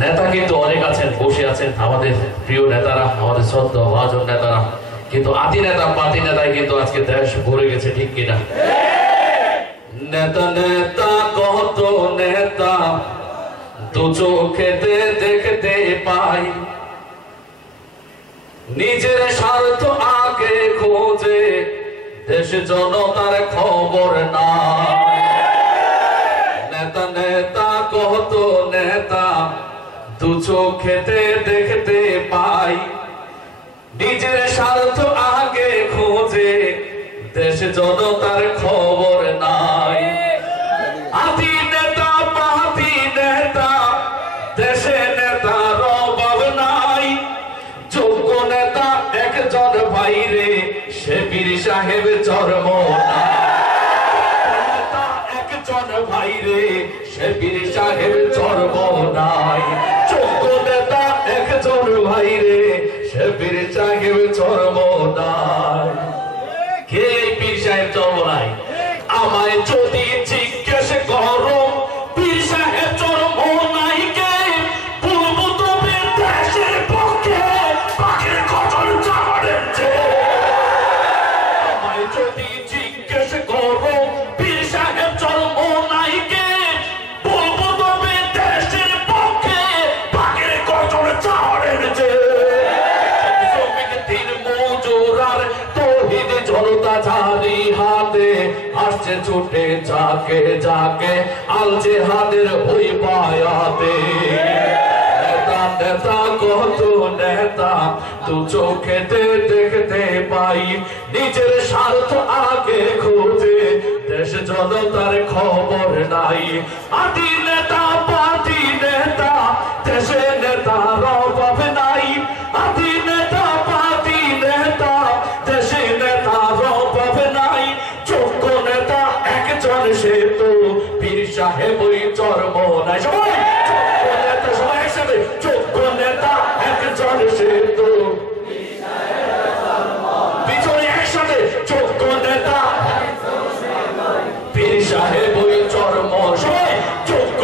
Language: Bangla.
নেতা কিন্তু অনেক আছেন, বসে আছেন আমাদের প্রিয় নেতারা, আমাদের সদ্য মহাজন নেতারা। কিন্তু আদি নেতা, পাতি নেতায় কিন্তু আজকে দেশ ভরে গেছে, ঠিক কিনা? নেতা নেতা, কত নেতা, দু চোখেতে দেখতে পাই। নিজের স্বার্থ আগে খোঁজে, দেশ জনতার খবর নাই দু চোখেতে দেখতে পাই। নিজের স্বার্থ আগে খোঁজে, দেশ জনতার খবর নাই। নেতা পাতি নেতা, দেশে নেতার একজন সে বীর সাহেব একজন ভাইরে সে বীর সাহেব চরম নাই। সে বীর সাহেব জনতা জারি হাতে আসছে ছুটে যাকে যাকে আলছে হাতের ওই পায়াতে। নেতা কত নেতা, দু চোখেতে দেখতে পাই, নিজের স্বার্থ আগে খোঁজে। দেশ জনতার খবর নাই। আদি নেতা পাতি নেতা, দেশে ওই চর্ম নাই সবাই সবাই একসাথে যোগ্য নেতা একজন সে তো পিছনে একসাথে যোগ্য নেতা পীর সাহেব ওই যোগ্য